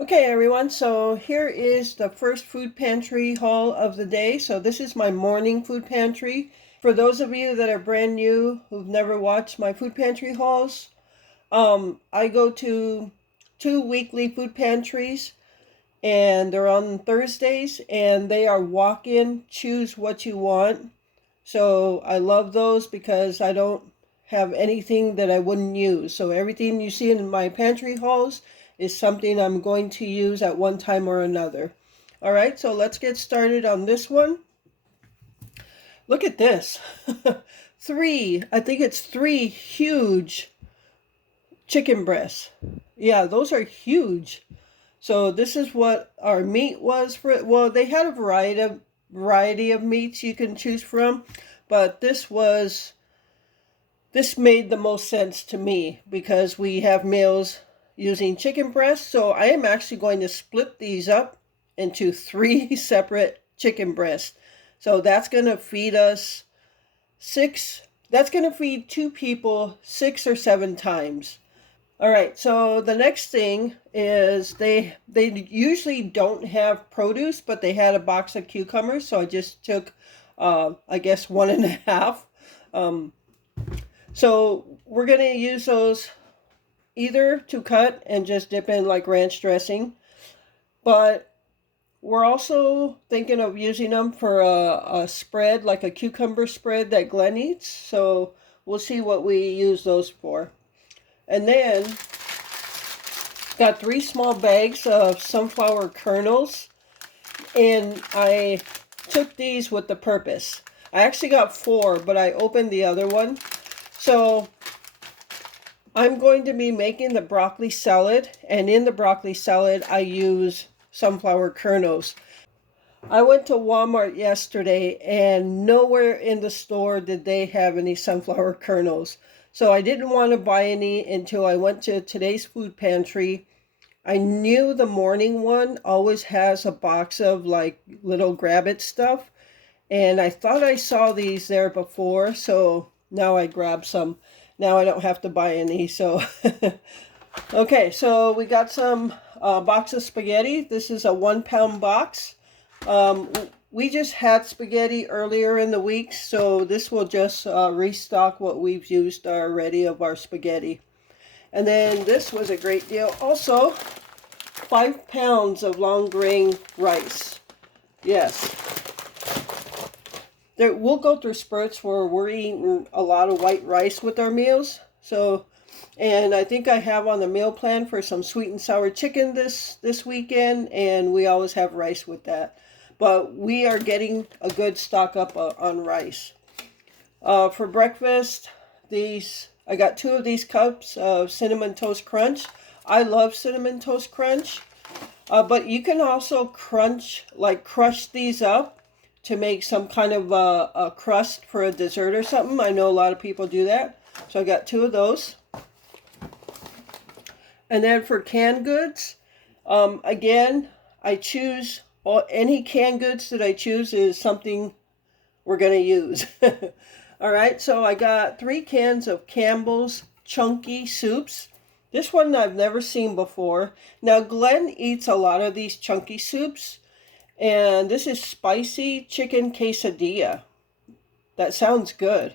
Okay, everyone, so here is the first food pantry haul of the day. So this is my morning food pantry. For those of you that are brand new who've never watched my food pantry hauls, I go to two weekly food pantries and they're on Thursdays and they are walk-in, choose what you want. So I love those because I don't have anything that I wouldn't use. So everything you see in my pantry hauls is something I'm going to use at one time or another. All right, so let's get started on this one. Look at this. I think it's three huge chicken breasts. Yeah, those are huge. So this is what our meat was for it. Well, they had a variety of meats you can choose from, but this made the most sense to me because we have meals using chicken breasts. So I am actually going to split these up into three separate chicken breasts. So that's going to feed us six, that's going to feed two people 6 or 7 times. All right, so the next thing is they usually don't have produce, but they had a box of cucumbers, so I just took I guess one and a half. Um, so we're gonna use those either to cut and just dip in like ranch dressing, but we're also thinking of using them for a spread, like a cucumber spread that Glenn eats. So we'll see what we use those for. And then got 3 small bags of sunflower kernels, and I took these with the purpose. I actually got 4, but I opened the other one. So I'm going to be making the broccoli salad, and in the broccoli salad, I use sunflower kernels. I went to Walmart yesterday, and nowhere in the store did they have any sunflower kernels. So I didn't want to buy any until I went to today's food pantry. I knew the morning one always has a box of like little grab it stuff, and I thought I saw these there before, so now I grabbed some. Now I don't have to buy any. So, okay, so we got some box of spaghetti. This is a 1 pound box. Um, we just had spaghetti earlier in the week, so this will just restock what we've used already of our spaghetti. And then this was a great deal. Also, 5 pounds of long grain rice. Yes. We'll go through spurts where we're eating a lot of white rice with our meals. So, and I think I have on the meal plan for some sweet and sour chicken this weekend, and we always have rice with that. But we are getting a good stock up on rice. For breakfast, I got 2 of these cups of Cinnamon Toast Crunch. I love Cinnamon Toast Crunch, but you can also crush these up to make some kind of a crust for a dessert or something. I know a lot of people do that. So I got 2 of those. And then for canned goods, again, I choose any canned goods that I choose is something we're going to use. All right, so I got 3 cans of Campbell's Chunky Soups. This one I've never seen before. Now, Glenn eats a lot of these chunky soups, and this is spicy chicken quesadilla. That sounds good.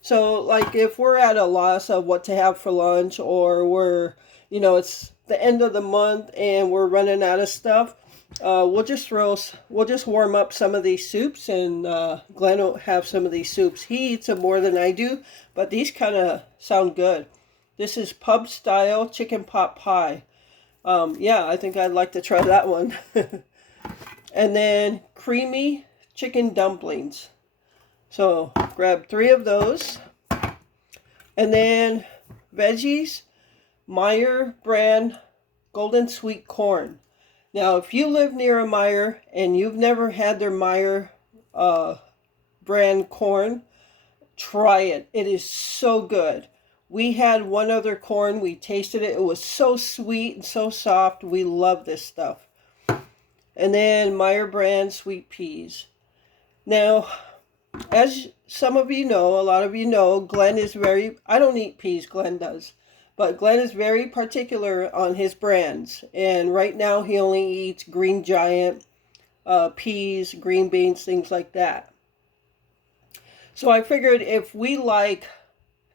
So, like, if we're at a loss of what to have for lunch, or it's the end of the month and we're running out of stuff, we'll just warm up some of these soups, and Glenn will have some of these soups. He eats them more than I do, but these kind of sound good. This is pub style chicken pot pie. Yeah, I think I'd like to try that one. And then creamy chicken dumplings. So grab 3 of those. And then veggies, Meyer brand golden sweet corn. Now, if you live near a Meyer and you've never had their Meyer brand corn, try it. It is so good. We had one other corn. We tasted it. It was so sweet and so soft. We love this stuff. And then Meyer brand sweet peas. Now, as some of you know, a lot of you know, Glenn is I don't eat peas, Glenn does. But Glenn is very particular on his brands. And right now he only eats Green Giant, peas, green beans, things like that. So I figured if we like,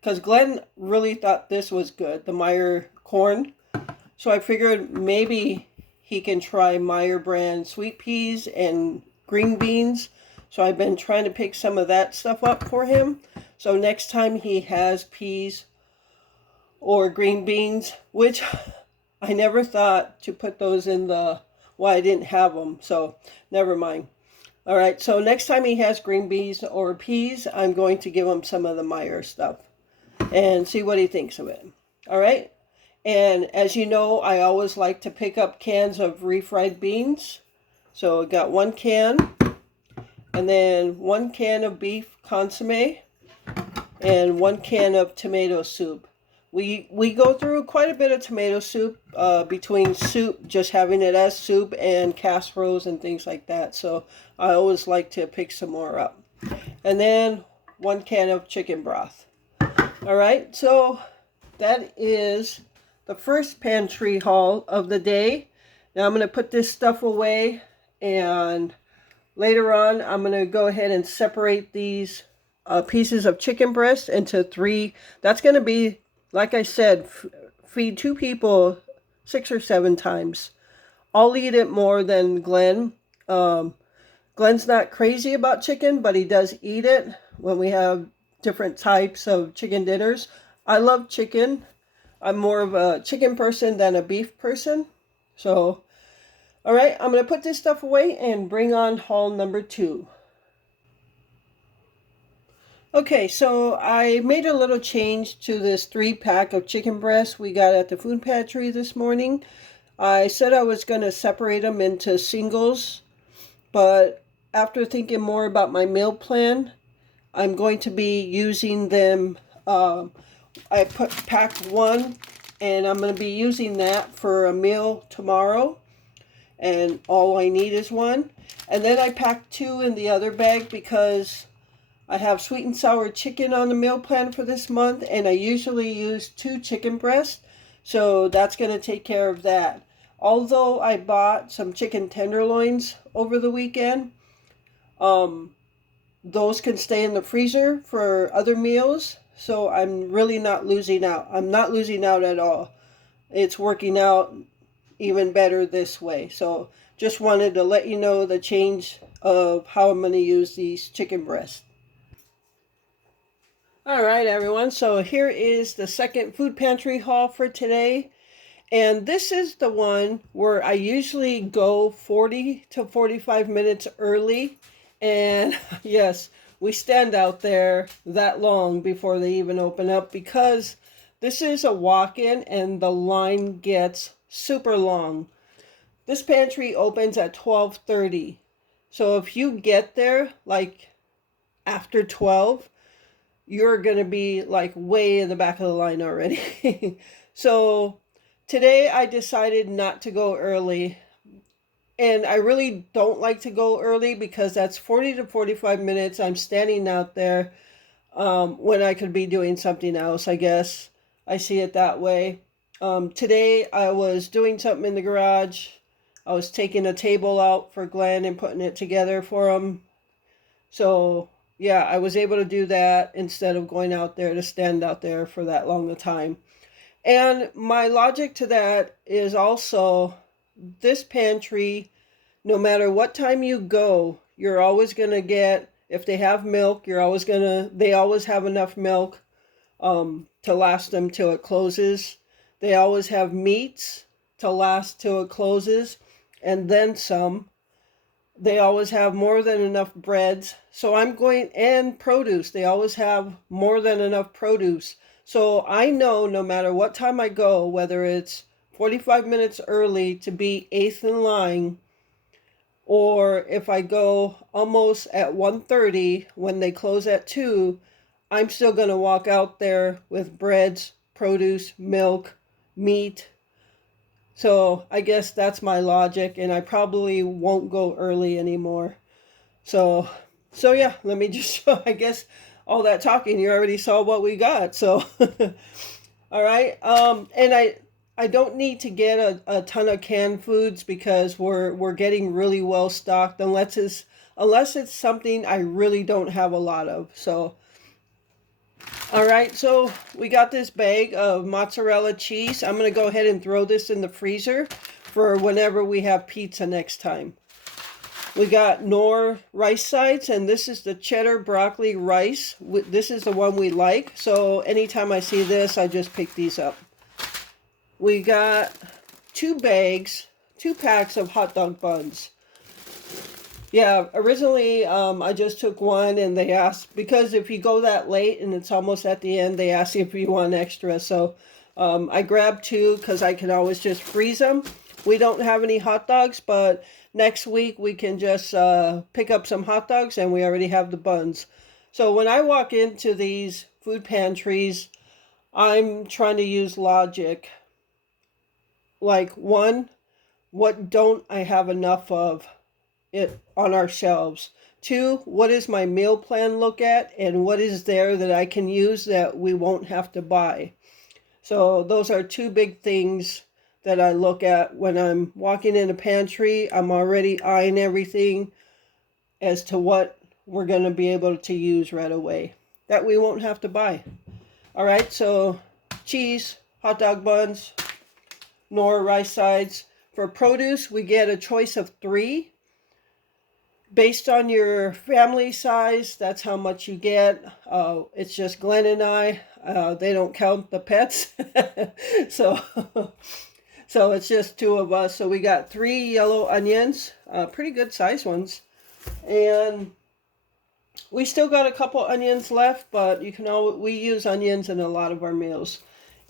because Glenn really thought this was good, the Meyer corn. So I figured maybe he can try Meyer brand sweet peas and green beans. So I've been trying to pick some of that stuff up for him. So next time he has peas or green beans, which I never thought to put those in the, well, I didn't have them, so never mind. All right, so next time he has green beans or peas, I'm going to give him some of the Meyer stuff and see what he thinks of it. All right, and as you know, I always like to pick up cans of refried beans. So I got 1 can, and then 1 can of beef consomme, and 1 can of tomato soup. We go through quite a bit of tomato soup between soup, just having it as soup, and casseroles and things like that. So I always like to pick some more up. And then 1 can of chicken broth. All right, so that is the first pantry haul of the day. Now I'm going to put this stuff away, and later on I'm going to go ahead and separate these pieces of chicken breast into 3. That's going to be, like I said, feed 2 people 6 or 7 times. I'll eat it more than Glenn. Glenn's not crazy about chicken, but he does eat it when we have different types of chicken dinners. I love chicken. I'm more of a chicken person than a beef person. So, all right, I'm going to put this stuff away and bring on haul number 2. Okay, so I made a little change to this 3-pack of chicken breasts we got at the food pantry this morning. I said I was going to separate them into singles, but after thinking more about my meal plan, I'm going to be using them. I packed 1, and I'm going to be using that for a meal tomorrow, and all I need is 1. And then I packed 2 in the other bag because I have sweet and sour chicken on the meal plan for this month, and I usually use 2 chicken breasts, so that's going to take care of that. Although I bought some chicken tenderloins over the weekend, those can stay in the freezer for other meals, so I'm really not losing out. I'm not losing out at all. It's working out even better this way. So just wanted to let you know the change of how I'm going to use these chicken breasts. All right, everyone. So here is the second food pantry haul for today. And this is the one where I usually go 40 to 45 minutes early. And yes, we stand out there that long before they even open up because this is a walk-in and the line gets super long. This pantry opens at 12:30. So if you get there like after 12, you're going to be like way in the back of the line already. So today I decided not to go early. And I really don't like to go early because that's 40 to 45 minutes. I'm standing out there when I could be doing something else, I guess. I see it that way. Today I was doing something in the garage. I was taking a table out for Glenn and putting it together for him. So yeah, I was able to do that instead of going out there to stand out there for that long a time. And my logic to that is also this pantry, no matter what time you go, you're always going to get, if they have milk, they always have enough milk to last them till it closes. They always have meats to last till it closes, and then some. They always have more than enough breads. So and produce. They always have more than enough produce. So I know no matter what time I go, whether it's 45 minutes early to be 8th in line, or if I go almost at 1:30 when they close at 2, I'm still going to walk out there with breads, produce, milk, meat. So I guess that's my logic, and I probably won't go early anymore. So yeah, let me just show, I guess all that talking, you already saw what we got. So All right. And I don't need to get a ton of canned foods because we're getting really well stocked unless it's something I really don't have a lot of. So all right, so we got this bag of mozzarella cheese. I'm gonna go ahead and throw this in the freezer for whenever we have pizza next time. We got Knorr rice sides, and this is the cheddar broccoli rice. This is the one we like, so anytime I see this, I just pick these up. We got 2 packs of hot dog buns. Yeah, originally I just took one, and they asked, because if you go that late and it's almost at the end, they ask you if you want extra. So I grabbed 2 because I can always just freeze them. We don't have any hot dogs, but next week we can just pick up some hot dogs, and we already have the buns. So when I walk into these food pantries, I'm trying to use logic. Like, one, what don't I have enough of it on our shelves? 2, what is my meal plan look at, and what is there that I can use that we won't have to buy? So those are 2 big things that I look at when I'm walking in a pantry. I'm already eyeing everything as to what we're going to be able to use right away that we won't have to buy. All right, so cheese, hot dog buns, Knorr rice sides. For produce, we get a choice of 3. Based on your family size, that's how much you get. It's just Glenn and I. They don't count the pets. so so it's just 2 of us. So we got 3 yellow onions, pretty good size ones. And we still got a couple onions left, but we use onions in a lot of our meals.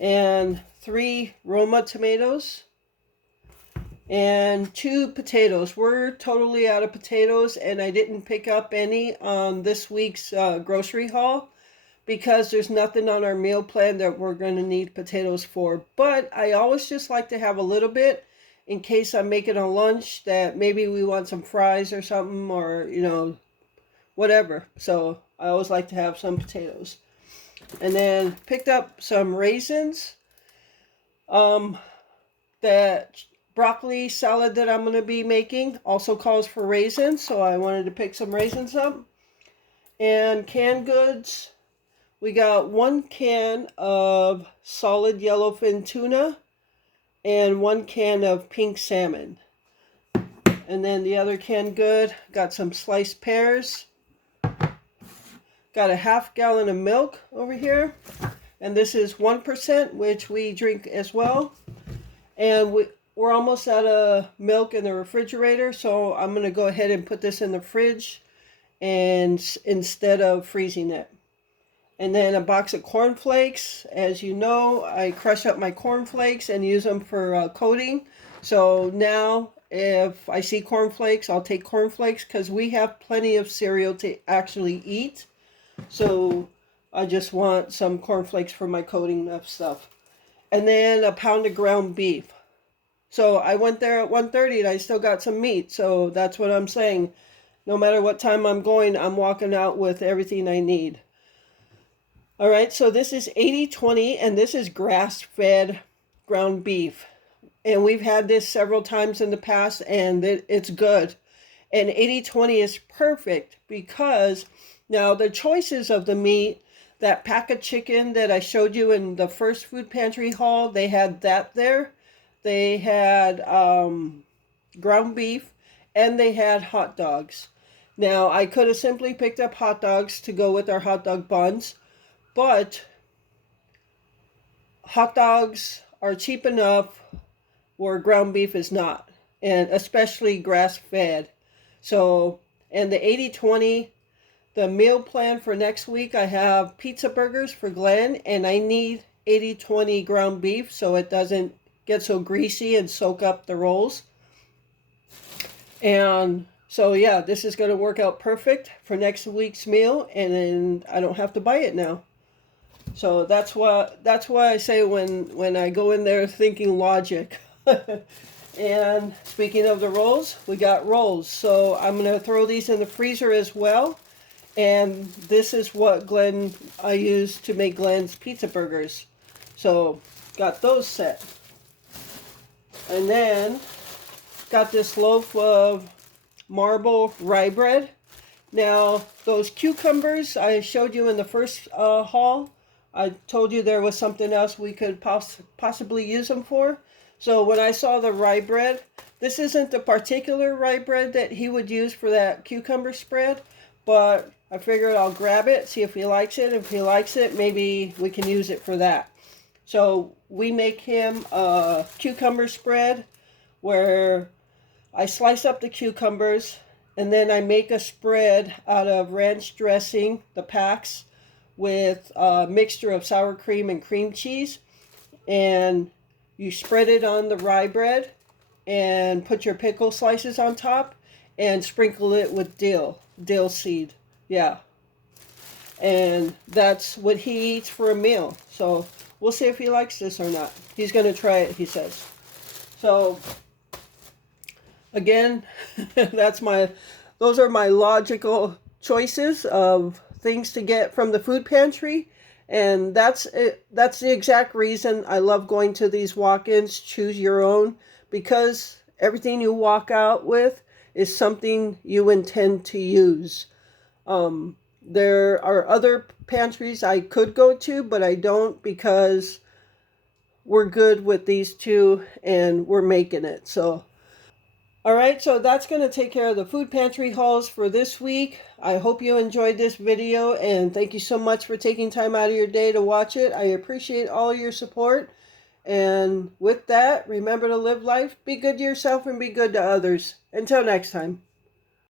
And 3 Roma tomatoes. And 2 potatoes. We're totally out of potatoes, and I didn't pick up any on this week's grocery haul because there's nothing on our meal plan that we're going to need potatoes for. But I always just like to have a little bit in case I'm making a lunch that maybe we want some fries or something, or, whatever. So I always like to have some potatoes. And then picked up some raisins. That broccoli salad that I'm going to be making also calls for raisins, so I wanted to pick some raisins up. And canned goods, we got 1 can of solid yellowfin tuna and 1 can of pink salmon. And then the other canned good, got some sliced pears, got a ½ gallon of milk over here, and this is 1%, which we drink as well. And we're almost out of milk in the refrigerator, so I'm going to go ahead and put this in the fridge and instead of freezing it. And then a box of cornflakes. As you know, I crush up my cornflakes and use them for coating. So now if I see cornflakes, I'll take cornflakes because we have plenty of cereal to actually eat. So I just want some cornflakes for my coating of stuff. And then a pound of ground beef. So I went there at 1:30 and I still got some meat. So that's what I'm saying. No matter what time I'm going, I'm walking out with everything I need. All right, so this is 80/20, and this is grass-fed ground beef. And we've had this several times in the past, and it's good. And 80/20 is perfect because now the choices of the meat, that pack of chicken that I showed you in the first food pantry haul, they had that there. They had ground beef, and they had hot dogs. Now, I could have simply picked up hot dogs to go with our hot dog buns, but hot dogs are cheap enough where ground beef is not, and especially grass-fed. So, and the 80/20, the meal plan for next week, I have pizza burgers for Glenn, and I need 80/20 ground beef so it doesn't get so greasy and soak up the rolls. And so yeah, this is going to work out perfect for next week's meal, and then I don't have to buy it now. So that's why I say when I go in there thinking logic. And speaking of the rolls, we got rolls. So I'm going to throw these in the freezer as well. And this is what I use to make Glenn's pizza burgers. So got those set. And then got this loaf of marble rye bread. Now, those cucumbers I showed you in the first haul, I told you there was something else we could possibly use them for. So when I saw the rye bread, this isn't the particular rye bread that he would use for that cucumber spread, but I figured I'll grab it, see if he likes it. If he likes it, maybe we can use it for that. So we make him a cucumber spread where I slice up the cucumbers, and then I make a spread out of ranch dressing, the packs, with a mixture of sour cream and cream cheese. And you spread it on the rye bread and put your pickle slices on top and sprinkle it with dill seed. Yeah. And that's what he eats for a meal. So we'll see if he likes this or not. He's going to try it, he says. So again, those are my logical choices of things to get from the food pantry, and that's it. That's the exact reason I love going to these walk-ins, choose your own, because everything you walk out with is something you intend to use. There are other pantries I could go to, but I don't because we're good with these two and we're making it. So all right, so that's going to take care of the food pantry hauls for this week. I hope you enjoyed this video, and thank you so much for taking time out of your day to watch it. I appreciate all your support. And with that, remember to live life, be good to yourself, and be good to others. Until next time.